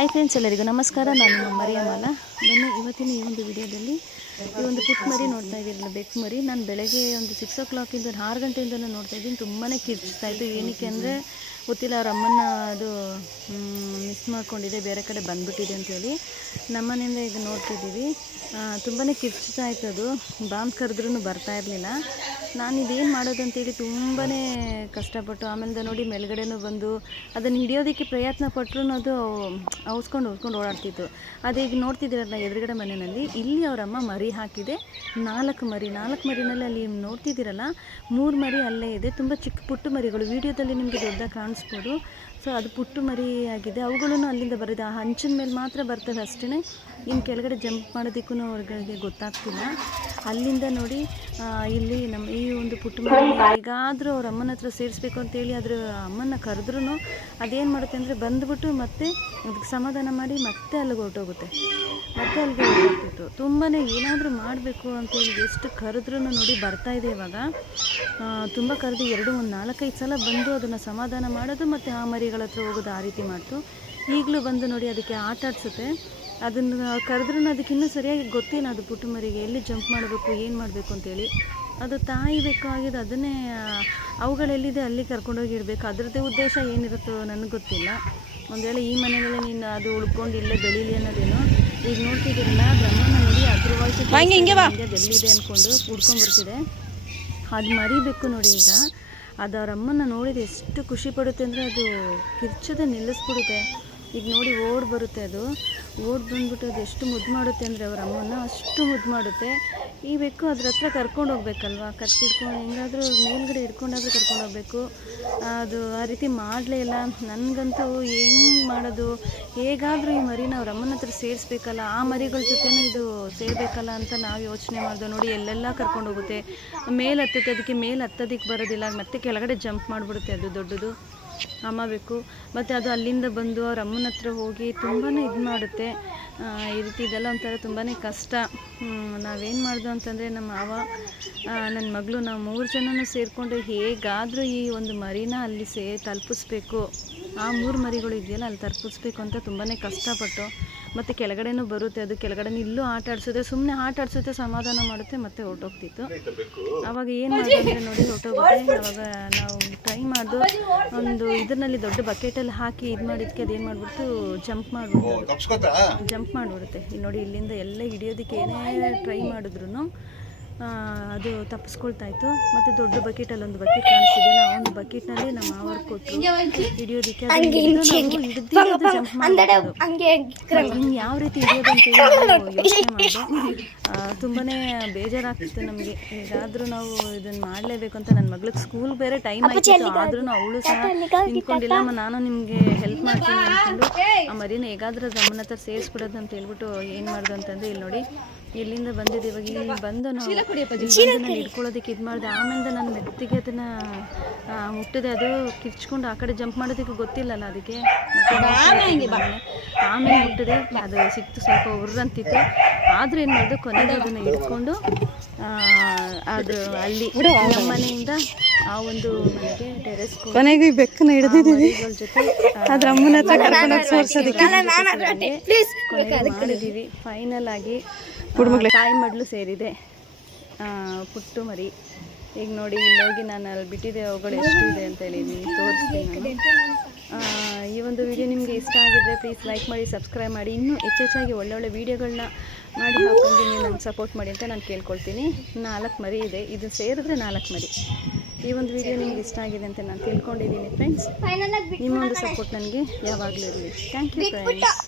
Hi friends, ಎಲ್ಲರಿಗೂ ನಮಸ್ಕಾರ. ನಾನು ನಿಮ್ಮ ಮರಿಯಮ್ಮನ. ಬನ್ನಿ, ಇವತ್ತಿನ ಈ ಒಂದು ವಿಡಿಯೋದಲ್ಲಿ ಈ ಒಂದು ಪುಟ್ಟ ಮರಿ ನೋಡ್ತಾ ಇದ್ದೀರಲ್ಲ, ಬೆಕ್ಕು ಮರಿ. ನಾನು ಬೆಳಗ್ಗೆ ಒಂದು 6 o'clock 6 ಗಂಟೆಯಿಂದ ನೋಡ್ತಾ ಇದ್ದೀನಿ. ತುಂಬಾ ಕಿರ್ಚ್ತಾ ಇತ್ತು. ಏನಕ್ಕೆ ಅಂದರೆ ಗೊತ್ತಿಲ್ಲ, ಅವ್ರ ಅಮ್ಮನ ಅದು ಮಿಸ್ ಮಾಡ್ಕೊಂಡಿದೆ, ಬೇರೆ ಕಡೆ ಬಂದುಬಿಟ್ಟಿದೆ ಅಂತೇಳಿ ನಮ್ಮನೆಯಿಂದ ಈಗ ನೋಡ್ತಿದ್ದೀವಿ. ತುಂಬಾ ಕಿರ್ಚ್ತಾ ಇತ್ತು. ಅದು ಬಾಂಬ್ ಕರೆದ್ರೂ ಬರ್ತಾ ಇರಲಿಲ್ಲ. ನಾನು ಇದೇನು ಮಾಡೋದು ಅಂತೇಳಿ ತುಂಬಾ ಕಷ್ಟಪಟ್ಟು, ಆಮೇಲೆ ನೋಡಿ ಮೇಲ್ಗಡೆನೂ ಬಂದು ಅದನ್ನು ಹಿಡಿಯೋದಕ್ಕೆ ಪ್ರಯತ್ನ ಪಟ್ಟರು ಅದು ಔಸ್ಕೊಂಡು ಓಡಾಡ್ತಿತ್ತು. ಅದು ಈಗ ನೋಡ್ತಿದ್ದೀರಲ್ಲ ಎದುರುಗಡೆ ಮನೆಯಲ್ಲಿ, ಇಲ್ಲಿ ಅವರಮ್ಮ ಮರಿ ಹಾಕಿದೆ. 4 ಮರಿನಲ್ಲಿ ಅಲ್ಲಿ ನೋಡ್ತಿದ್ದೀರಲ್ಲ, 3 ಮರಿ ಅಲ್ಲೇ ಇದೆ. ತುಂಬ ಚಿಕ್ಕ ಪುಟ್ಟ ಮರಿಗಳು, ವಿಡಿಯೋದಲ್ಲಿ ನಿಮಗೆ ದೊಡ್ಡದಾಗಿ ಕಾಣಿಸ್ಬೋದು. ಸೊ ಅದು ಪುಟ್ಟ ಮರಿ ಆಗಿದೆ. ಅವುಗಳನ್ನು ಅಲ್ಲಿಂದ ಬರೋದು ಆ ಹಂಚಿನ ಮೇಲೆ ಮಾತ್ರ ಬರ್ತವೆ ಅಷ್ಟೇ. ಇನ್ನು ಕೆಳಗಡೆ ಜಂಪ್ ಮಾಡೋದಕ್ಕೂ ಅವ್ರಿಗೆ ಗೊತ್ತಾಗ್ತಿಲ್ಲ. ಅಲ್ಲಿಂದ ನೋಡಿ ಇಲ್ಲಿ ನಮ್ಮ ಈ ಒಂದು ಪುಟ್ಟ ಮರಿ ಹೇಗಾದರೂ ಅವ್ರ ಅಮ್ಮನ ಹತ್ರ ಸೇರಿಸ್ಬೇಕು ಅಂತೇಳಿ ಅದ್ರ ಅಮ್ಮನ ಕರೆದ್ರೂ ಅದೇನು ಮಾಡುತ್ತೆ ಅಂದರೆ ಬಂದುಬಿಟ್ಟು ಮತ್ತೆ ಅದಕ್ಕೆ ಸಮಾಧಾನ ಮಾಡಿ ಮತ್ತೆ ಅಲ್ಲಿಗೆ ಹೊರಟೋಗುತ್ತೆ. ಮತ್ತೆ ಅಲ್ಲಿಗೆ ಹೊರಟೋಗ್ತಿತ್ತು. ತುಂಬಾ ಏನಾದರೂ ಮಾಡಬೇಕು ಅಂತೇಳಿ ಎಷ್ಟು ಕರೆದ್ರೂ ನೋಡಿ ಬರ್ತಾಯಿದೆ. ಇವಾಗ ತುಂಬ ಕರೆದು 4-5 ಸಲ ಬಂದು ಅದನ್ನು ಸಮಾಧಾನ ಮಾಡೋದು ಮತ್ತು ಆ ಮರಿಗಳ ಹತ್ರ ಹೋಗೋದು, ಆ ರೀತಿ ಮಾಡ್ತು. ಈಗಲೂ ಬಂದು ನೋಡಿ ಅದಕ್ಕೆ ಆಟ ಆಡಿಸುತ್ತೆ. ಅದನ್ನು ಕರೆದ್ರೂ ಅದಕ್ಕೆ ಇನ್ನೂ ಸರಿಯಾಗಿ ಗೊತ್ತಿಲ್ಲ, ಅದು ಪುಟ್ಟ ಮರಿಗೆ ಎಲ್ಲಿ ಜಂಪ್ ಮಾಡಬೇಕು, ಏನು ಮಾಡಬೇಕು ಅಂತೇಳಿ. ಅದು ತಾಯಿ ಬೇಕು ಆಗಿದೆ, ಅದನ್ನೇ ಅವುಗಳೆಲ್ಲಿದೆ ಅಲ್ಲಿ ಕರ್ಕೊಂಡೋಗಿರ್ಬೇಕು. ಅದರದ್ದೇ ಉದ್ದೇಶ ಏನಿರುತ್ತೋ ನನಗೆ ಗೊತ್ತಿಲ್ಲ. ಒಂದು ವೇಳೆ ಈ ಮನೆಯಲ್ಲೇ ನೀನು ಅದು ಉಳ್ಕೊಂಡು ಇಲ್ಲೇ ಬೆಳೀಲಿ ಅನ್ನೋದೇನು. ಈಗ ನೋಡ್ತಿದ್ದೀರಲ್ಲ, ಬ್ರಹ್ಮನ ನೋಡಿ ಅದ್ರ ವಾಯ್ಸ್ ಎಲ್ಲಿದೆ ಅಂದ್ಕೊಂಡು ಹುಡ್ಕೊಂಡ್ಬರ್ತಿದೆ. ಅದು ಮರಿಬೇಕು ನೋಡಿ. ಈಗ ಅದು ಅವ್ರ ಅಮ್ಮನ ನೋಡಿದ್ರೆ ಎಷ್ಟು ಖುಷಿ ಪಡುತ್ತೆ ಅಂದರೆ ಅದು ಕಿರ್ಚೋದೇ ನಿಲ್ಲಿಸ್ಬಿಡುತ್ತೆ. ಈಗ ನೋಡಿ ಓಡಿ ಬರುತ್ತೆ. ಅದು ಓಡಿ ಬಂದ್ಬಿಟ್ಟು ಅದು ಎಷ್ಟು ಮುದ್ದು ಮಾಡುತ್ತೆ ಅಂದರೆ ಅವ್ರ ಅಮ್ಮನ ಅಷ್ಟು ಮುದ್ದು ಮಾಡುತ್ತೆ. ಈ ಬೆಕ್ಕು ಅದ್ರ ಹತ್ರ ಕರ್ಕೊಂಡು ಹೋಗ್ಬೇಕಲ್ವ, ಕತ್ತಿಡ್ಕೊಂಡು ಹೆಂಗಾದರೂ ಮೇಲ್ಗಡೆ ಹಿಡ್ಕೊಂಡಾದ್ರೂ ಕರ್ಕೊಂಡು ಹೋಗ್ಬೇಕು. ಅದು ಆ ರೀತಿ ಮಾಡಲೇ ಇಲ್ಲ. ನನಗಂತೂ ಹೆಂಗೆ ಮಾಡೋದು, ಹೇಗಾದರೂ ಈ ಮರಿನ ಅವ್ರ ಅಮ್ಮನ ಹತ್ರ ಸೇರಿಸ್ಬೇಕಲ್ಲ, ಆ ಮರಿಗಳ ಜೊತೆನೂ ಇದು ಸೇರಬೇಕಲ್ಲ ಅಂತ ನಾವು ಯೋಚನೆ ಮಾಡಿದೆ. ನೋಡಿ ಎಲ್ಲೆಲ್ಲ ಕರ್ಕೊಂಡು ಹೋಗುತ್ತೆ, ಮೇಲೆ ಹತ್ತುತ್ತೆ. ಅದಕ್ಕೆ ಮೇಲೆ ಹತ್ತೋದಕ್ಕೆ ಬರೋದಿಲ್ಲ, ಮತ್ತೆ ಕೆಳಗಡೆ ಜಂಪ್ ಮಾಡಿಬಿಡುತ್ತೆ. ಅದು ದೊಡ್ಡದು ಅಮ್ಮ ಬೇಕು. ಮತ್ತು ಅದು ಅಲ್ಲಿಂದ ಬಂದು ಅವ್ರ ಅಮ್ಮನ ಹತ್ರ ಹೋಗಿ ತುಂಬಾ ಇದು ಮಾಡುತ್ತೆ. ಈ ರೀತಿ ಇದೆಲ್ಲ ಒಂಥರ ತುಂಬಾ ಕಷ್ಟ. ನಾವೇನು ಮಾಡ್ದು ಅಂತಂದರೆ ನಮ್ಮ ಮಾವ, ನನ್ನ ಮಗಳು, ನಾವು 3 ಜನನೂ ಸೇರಿಕೊಂಡು ಹೇಗಾದರೂ ಈ ಒಂದು ಮರಿನ ಅಲ್ಲಿ ತಲುಪಿಸ್ಬೇಕು. ಆ 3 ಮರಿಗಳು ಇದೆಯಲ್ಲ ಅಲ್ಲಿ ತಲುಪಿಸ್ಬೇಕು ಅಂತ ತುಂಬಾ ಕಷ್ಟಪಟ್ಟು. ಮತ್ತು ಕೆಳಗಡೆನೂ ಬರುತ್ತೆ. ಅದು ಕೆಳಗಡೆ ಇಲ್ಲೂ ಆಟ ಆಡಿಸುತ್ತೆ, ಸುಮ್ಮನೆ ಆಟ ಆಡಿಸುತ್ತೆ, ಸಮಾಧಾನ ಮಾಡುತ್ತೆ, ಮತ್ತೆ ಹೊರಟೋಗ್ತಿತ್ತು. ಆವಾಗ ಏನು ಮಾಡಿದ್ರೆ ನೋಡಿ ಹೊರಟೋಗುತ್ತೆ. ಆವಾಗ ನಾವು ಟ್ರೈ ಮಾಡಿದು ಒಂದು ಇದರಲ್ಲಿ ದೊಡ್ಡ ಬಕೆಟಲ್ಲಿ ಹಾಕಿ ಇದು ಮಾಡಿದ್ದಕ್ಕೆ ಅದೇನು ಮಾಡಿಬಿಡ್ತು, ಜಂಪ್ ಮಾಡಿಬಿಡುತ್ತೆ. ಇಲ್ಲಿ ನೋಡಿ, ಇಲ್ಲಿಂದ ಎಲ್ಲ ಹಿಡಿಯೋದಕ್ಕೆ ಏನೇ ಟ್ರೈ ಮಾಡಿದ್ರು ಅದು ತಪ್ಪಿಸ್ಕೊಳ್ತಾ ಇತ್ತು. ಮತ್ತು ದೊಡ್ಡ ಬಕೆಟಲ್ಲಿ ಒಂದು ಬಕೆಟ್ ಕಾಣಿಸ್ತಿದೆಯಲ್ಲ, ಆ ಒಂದು ಬಕೆಟ್ನಲ್ಲಿ ನಮ್ಮ ಮಾವರು ಕೊಟ್ಟರು ಹಿಡಿಯೋದಕ್ಕೆ. ಜಂಪ್ ಮಾಡೋದು ಇನ್ನು ಯಾವ ರೀತಿ ಹಿಡಿಯೋದು ಅಂತೇಳಿ ಯೋಚನೆ ಮಾಡಿದೆ. ತುಂಬಾ ಬೇಜಾರಾಗ್ತಿತ್ತು ನಮಗೆ. ಹೇಗಾದರೂ ನಾವು ಇದನ್ನು ಮಾಡಲೇಬೇಕು ಅಂತ. ನನ್ನ ಮಗಳಿಗೆ ಸ್ಕೂಲ್ ಬೇರೆ ಟೈಮ್ ಆಯಿತು, ಆದ್ರೂ ಅವಳು ಸಹ ನಿಂತ್ಕೊಂಡಿಲ್ಲ. ನಾನು ನಿಮಗೆ ಹೆಲ್ಪ್ ಮಾಡ್ತೀನಿ ಅಂದ್ಕೊಂಡು ಆ ಮರಿನ ಹೇಗಾದರೂ ಅಮ್ಮನ ಹತ್ರ ಸೇರಿಸ್ಬಿಡೋದು ಅಂತ ಹೇಳ್ಬಿಟ್ಟು ಏನು ಮಾಡ್ದು ಅಂತಂದರೆ, ಇಲ್ಲಿ ನೋಡಿ ಇಲ್ಲಿಂದ ಬಂದಿದ್ದು. ಇವಾಗ ಇಲ್ಲಿ ಬಂದು ನಾವು ನಾನು ಹಿಡ್ಕೊಳ್ಳೋದಕ್ಕೆ ಇದು ಮಾಡಿದೆ. ಆಮೇಲೆ ನಾನು ಮೆತ್ತಿಗೆ ಅದನ್ನು ಮುಟ್ಟಿದೆ. ಅದು ಕಿರ್ಚ್ಕೊಂಡು ಆ ಕಡೆ ಜಂಪ್ ಮಾಡೋದಕ್ಕೆ ಗೊತ್ತಿಲ್ಲಲ್ಲ ಅದಕ್ಕೆ. ಆಮೇಲೆ ಮುಟ್ಟಿದೆ, ಅದು ಸಿಕ್ತು, ಸ್ವಲ್ಪ ಉರ್ರಂತಿತ್ತು. ಆದರೂ ಏನು ಮಾಡಿದೆ, ಕೊನೆಗೆ ಅದನ್ನು ಹಿಡ್ಕೊಂಡು ಅದು ಅಲ್ಲಿ ನಮ್ಮ ಮನೆಯಿಂದ ಆ ಒಂದು ಮನೆಗೆ ಟೆರೆಸ್ ಕೊನೆಗೆ ಬೆಕ್ಕನ್ನ ಹಿಡಿದಿದ್ದೀವಿ ಜೊತೆ ಅದ್ರ ಅಮ್ಮನ ಹತ್ರ ಕರ್ಕೊಂಡೋಗಿ ಸೋರ್ಸೋದಕ್ಕೆ ಮಾಡಿದ್ದೀವಿ. ಫೈನಲ್ ಆಗಿ ತಾಯಿ ಮಡ್ಲು ಸೇರಿದೆ ಪುಟ್ಟು ಮರಿ. ಈಗ ನೋಡಿ, ಇಲ್ಲಿ ಹೋಗಿ ನಾನು ಅಲ್ಲಿ ಬಿಟ್ಟಿದ್ದೆ, ಅವುಗಳು ಎಷ್ಟು ಇದೆ ಅಂತ ಹೇಳಿ ತೋರಿಸ್ತೀನಿ. ಈ ಒಂದು ವಿಡಿಯೋ ನಿಮಗೆ ಇಷ್ಟ ಆಗಿದ್ರೆ ಪ್ಲೀಸ್ ಲೈಕ್ ಮಾಡಿ, ಸಬ್ಸ್ಕ್ರೈಬ್ ಮಾಡಿ. ಇನ್ನೂ ಹೆಚ್ಚೆಚ್ಚಾಗಿ ಒಳ್ಳೊಳ್ಳೆ ವೀಡಿಯೋಗಳನ್ನ ಮಾಡಿ ಹಾಕೊಂಡು ನೀವು ನನಗೆ ಸಪೋರ್ಟ್ ಮಾಡಿ ಅಂತ ನಾನು ಕೇಳ್ಕೊಳ್ತೀನಿ. 4 ಮರಿ ಇದೆ, ಇದು ಸೇರಿದ್ರೆ 4 ಮರಿ. ಈ ಒಂದು ವಿಡಿಯೋ ನಿಮ್ಗೆ ಇಷ್ಟ ಆಗಿದೆ ಅಂತ ನಾನು ತಿಳ್ಕೊಂಡಿದ್ದೀನಿ ಫ್ರೆಂಡ್ಸ್. ನಿಮ್ಮ ಒಂದು ಸಪೋರ್ಟ್ ನನಗೆ ಯಾವಾಗಲೂ ಇರಲಿ. Thank you friends.